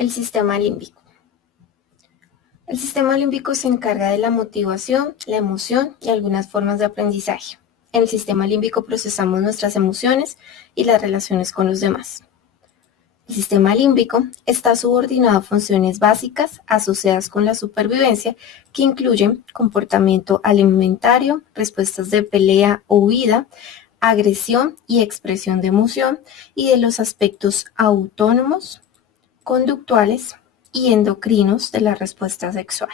El sistema límbico. El sistema límbico se encarga de la motivación, la emoción y algunas formas de aprendizaje. En el sistema límbico procesamos nuestras emociones y las relaciones con los demás. El sistema límbico está subordinado a funciones básicas asociadas con la supervivencia que incluyen comportamiento alimentario, respuestas de pelea o huida, agresión y expresión de emoción y de los aspectos autónomos, conductuales y endocrinos de la respuesta sexual.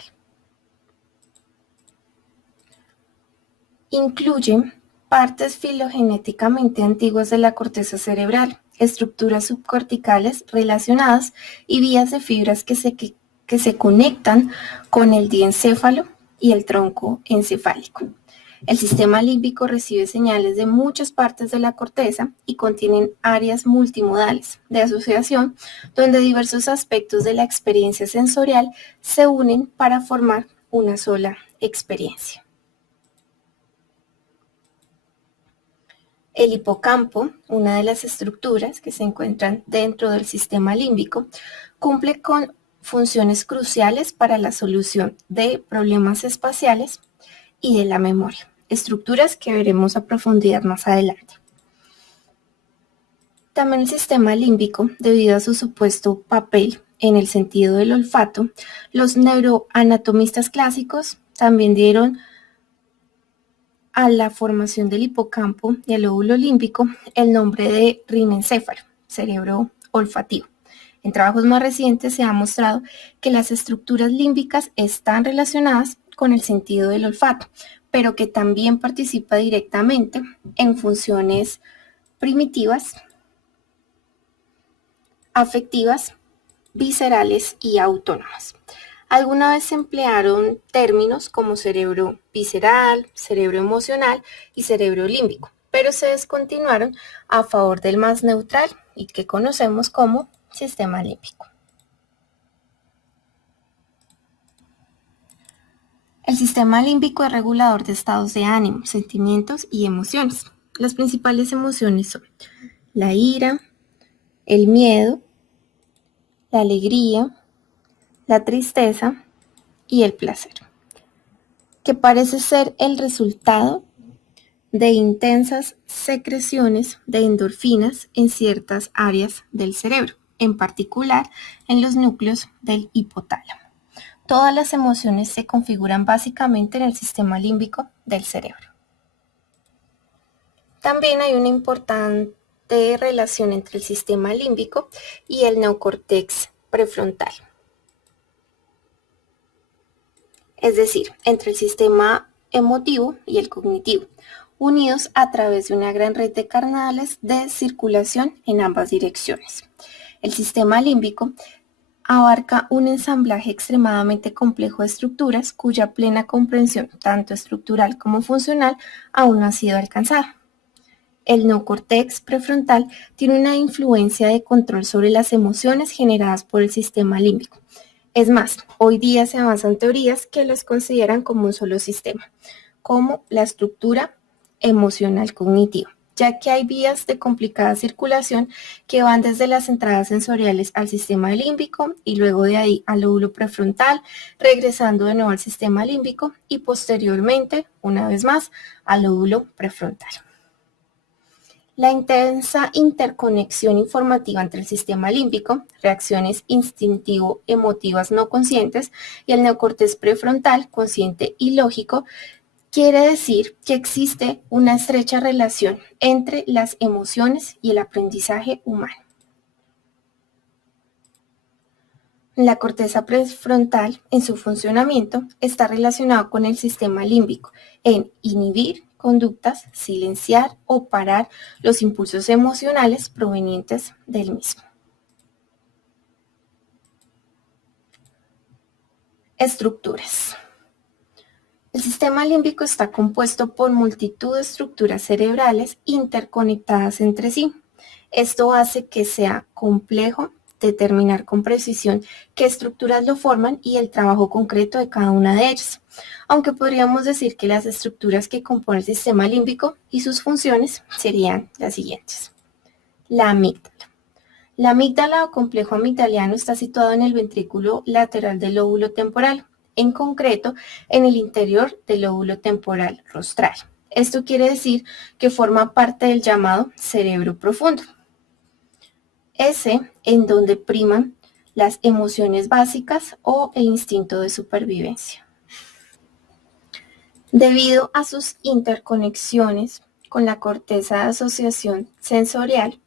Incluye partes filogenéticamente antiguas de la corteza cerebral, estructuras subcorticales relacionadas y vías de fibras que se conectan con el diencéfalo y el tronco encefálico. El sistema límbico recibe señales de muchas partes de la corteza y contienen áreas multimodales de asociación donde diversos aspectos de la experiencia sensorial se unen para formar una sola experiencia. El hipocampo, una de las estructuras que se encuentran dentro del sistema límbico, cumple con funciones cruciales para la solución de problemas espaciales y de la memoria, estructuras que veremos a profundidad más adelante. También el sistema límbico, debido a su supuesto papel en el sentido del olfato, los neuroanatomistas clásicos también dieron a la formación del hipocampo y al lóbulo límbico el nombre de rinencéfalo, cerebro olfativo. En trabajos más recientes se ha mostrado que las estructuras límbicas están relacionadas con el sentido del olfato, pero que también participa directamente en funciones primitivas, afectivas, viscerales y autónomas. Alguna vez se emplearon términos como cerebro visceral, cerebro emocional y cerebro límbico, pero se descontinuaron a favor del más neutral y que conocemos como sistema límbico. El sistema límbico es regulador de estados de ánimo, sentimientos y emociones. Las principales emociones son la ira, el miedo, la alegría, la tristeza y el placer, que parece ser el resultado de intensas secreciones de endorfinas en ciertas áreas del cerebro, en particular en los núcleos del hipotálamo. Todas las emociones se configuran básicamente en el sistema límbico del cerebro. También hay una importante relación entre el sistema límbico y el neocórtex prefrontal. Es decir, entre el sistema emotivo y el cognitivo, unidos a través de una gran red de canales de circulación en ambas direcciones. El sistema límbico abarca un ensamblaje extremadamente complejo de estructuras cuya plena comprensión, tanto estructural como funcional, aún no ha sido alcanzada. El neocórtex prefrontal tiene una influencia de control sobre las emociones generadas por el sistema límbico. Es más, hoy día se avanzan teorías que los consideran como un solo sistema, como la estructura emocional cognitiva, ya que hay vías de complicada circulación que van desde las entradas sensoriales al sistema límbico y luego de ahí al lóbulo prefrontal, regresando de nuevo al sistema límbico y posteriormente, una vez más, al lóbulo prefrontal. La intensa interconexión informativa entre el sistema límbico, reacciones instintivo-emotivas no conscientes, y el neocórtex prefrontal, consciente y lógico, quiere decir que existe una estrecha relación entre las emociones y el aprendizaje humano. La corteza prefrontal, en su funcionamiento, está relacionado con el sistema límbico en inhibir conductas, silenciar o parar los impulsos emocionales provenientes del mismo. Estructuras. El sistema límbico está compuesto por multitud de estructuras cerebrales interconectadas entre sí. Esto hace que sea complejo determinar con precisión qué estructuras lo forman y el trabajo concreto de cada una de ellas, aunque podríamos decir que las estructuras que componen el sistema límbico y sus funciones serían las siguientes. La amígdala. La amígdala o complejo amigdaliano está situado en el ventrículo lateral del lóbulo temporal, en concreto en el interior del lóbulo temporal rostral. Esto quiere decir que forma parte del llamado cerebro profundo, ese en donde priman las emociones básicas o el instinto de supervivencia. Debido a sus interconexiones con la corteza de asociación sensorial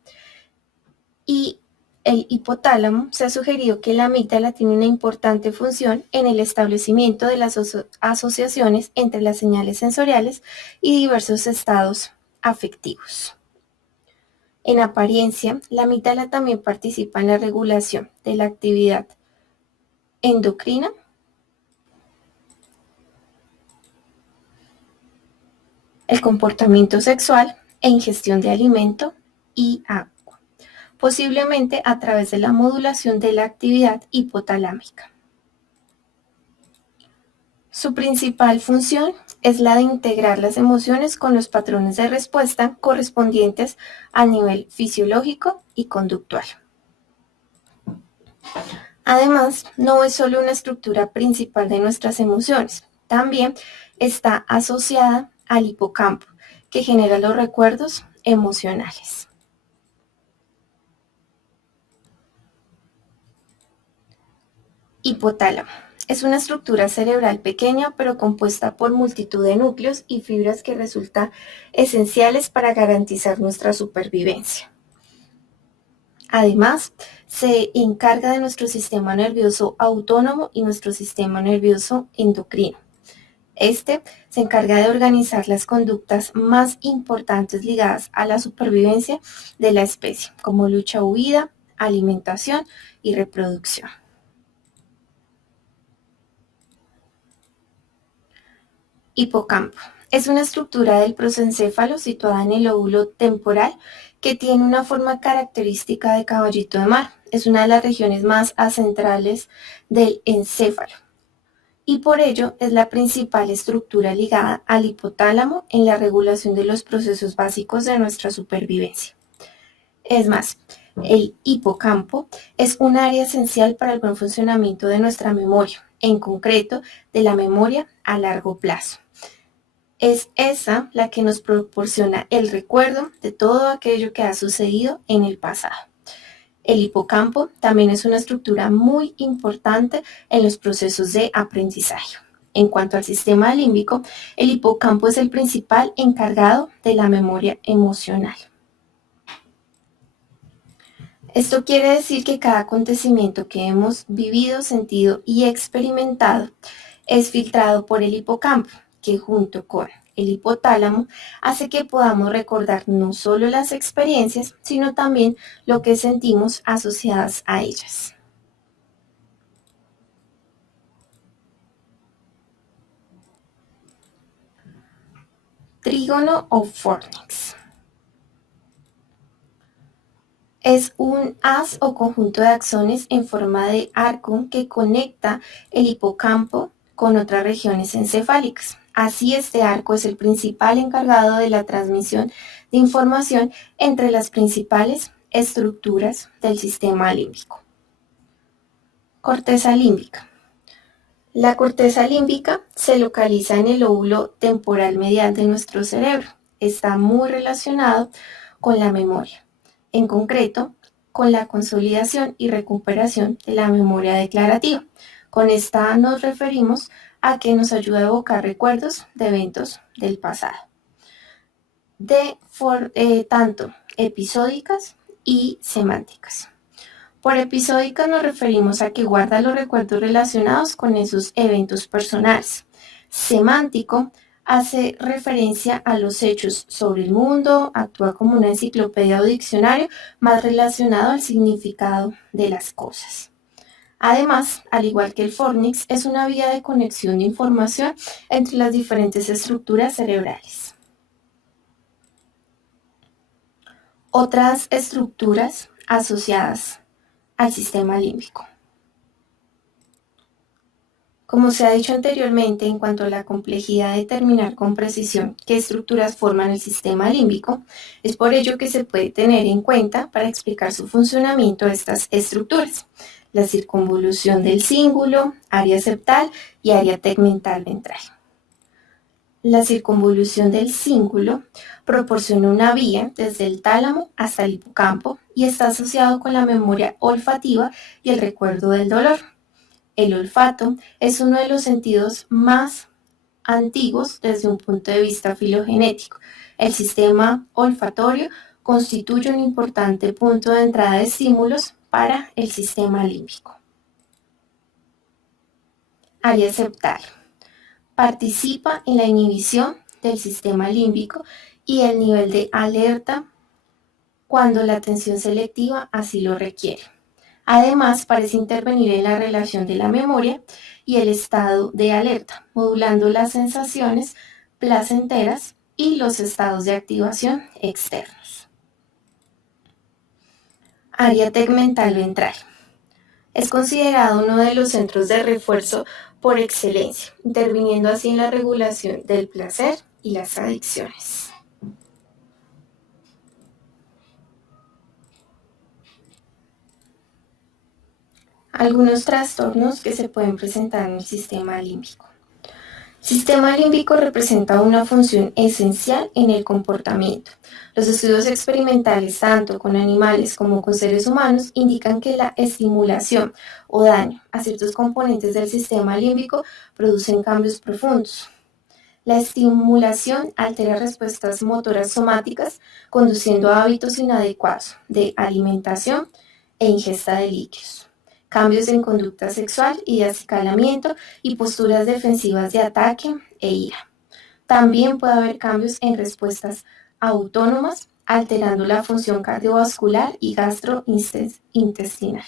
y el hipotálamo, se ha sugerido que la amígdala tiene una importante función en el establecimiento de las asociaciones entre las señales sensoriales y diversos estados afectivos. En apariencia, la amígdala también participa en la regulación de la actividad endocrina, el comportamiento sexual e ingestión de alimento y agua, posiblemente a través de la modulación de la actividad hipotalámica. Su principal función es la de integrar las emociones con los patrones de respuesta correspondientes a nivel fisiológico y conductual. Además, no es solo una estructura principal de nuestras emociones, también está asociada al hipocampo, que genera los recuerdos emocionales. Hipotálamo. Es una estructura cerebral pequeña pero compuesta por multitud de núcleos y fibras que resultan esenciales para garantizar nuestra supervivencia. Además, se encarga de nuestro sistema nervioso autónomo y nuestro sistema nervioso endocrino. Este se encarga de organizar las conductas más importantes ligadas a la supervivencia de la especie, como lucha o huida, alimentación y reproducción. Hipocampo. Es una estructura del prosencéfalo situada en el lóbulo temporal que tiene una forma característica de caballito de mar. Es una de las regiones más acentrales del encéfalo y por ello es la principal estructura ligada al hipotálamo en la regulación de los procesos básicos de nuestra supervivencia. Es más, el hipocampo es un área esencial para el buen funcionamiento de nuestra memoria, en concreto de la memoria a largo plazo. Es esa la que nos proporciona el recuerdo de todo aquello que ha sucedido en el pasado. El hipocampo también es una estructura muy importante en los procesos de aprendizaje. En cuanto al sistema límbico, el hipocampo es el principal encargado de la memoria emocional. Esto quiere decir que cada acontecimiento que hemos vivido, sentido y experimentado es filtrado por el hipocampo, que junto con el hipotálamo hace que podamos recordar no solo las experiencias, sino también lo que sentimos asociadas a ellas. Trígono o fornix. Es un haz o conjunto de axones en forma de arco que conecta el hipocampo con otras regiones encefálicas. Así, este arco es el principal encargado de la transmisión de información entre las principales estructuras del sistema límbico. Corteza límbica. La corteza límbica se localiza en el lóbulo temporal medial de nuestro cerebro. Está muy relacionado con la memoria, en concreto con la consolidación y recuperación de la memoria declarativa. Con esta nos referimos a que nos ayuda a evocar recuerdos de eventos del pasado, tanto episódicas y semánticas. Por episódicas nos referimos a que guarda los recuerdos relacionados con esos eventos personales. Semántico hace referencia a los hechos sobre el mundo, actúa como una enciclopedia o diccionario más relacionado al significado de las cosas. Además, al igual que el fornix, es una vía de conexión de información entre las diferentes estructuras cerebrales. Otras estructuras asociadas al sistema límbico. Como se ha dicho anteriormente, en cuanto a la complejidad de determinar con precisión qué estructuras forman el sistema límbico, es por ello que se puede tener en cuenta para explicar su funcionamiento de estas estructuras: la circunvolución del cíngulo, área septal y área tegmental ventral. La circunvolución del cíngulo proporciona una vía desde el tálamo hasta el hipocampo y está asociado con la memoria olfativa y el recuerdo del dolor. El olfato es uno de los sentidos más antiguos desde un punto de vista filogenético. El sistema olfatorio constituye un importante punto de entrada de estímulos para el sistema límbico. Área septal. Participa en la inhibición del sistema límbico y el nivel de alerta cuando la atención selectiva así lo requiere. Además, parece intervenir en la relación de la memoria y el estado de alerta, modulando las sensaciones placenteras y los estados de activación externos. Área tegmental ventral. Es considerado uno de los centros de refuerzo por excelencia, interviniendo así en la regulación del placer y las adicciones. Algunos trastornos que se pueden presentar en el sistema límbico. El sistema límbico representa una función esencial en el comportamiento. Los estudios experimentales, tanto con animales como con seres humanos, indican que la estimulación o daño a ciertos componentes del sistema límbico producen cambios profundos. La estimulación altera respuestas motoras somáticas, conduciendo a hábitos inadecuados de alimentación e ingesta de líquidos, cambios en conducta sexual y de acicalamiento y posturas defensivas de ataque e ira. También puede haber cambios en respuestas autónomas, alterando la función cardiovascular y gastrointestinal.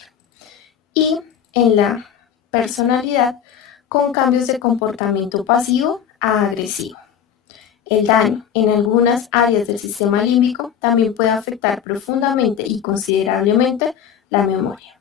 Y en la personalidad, con cambios de comportamiento pasivo a agresivo. El daño en algunas áreas del sistema límbico también puede afectar profundamente y considerablemente la memoria.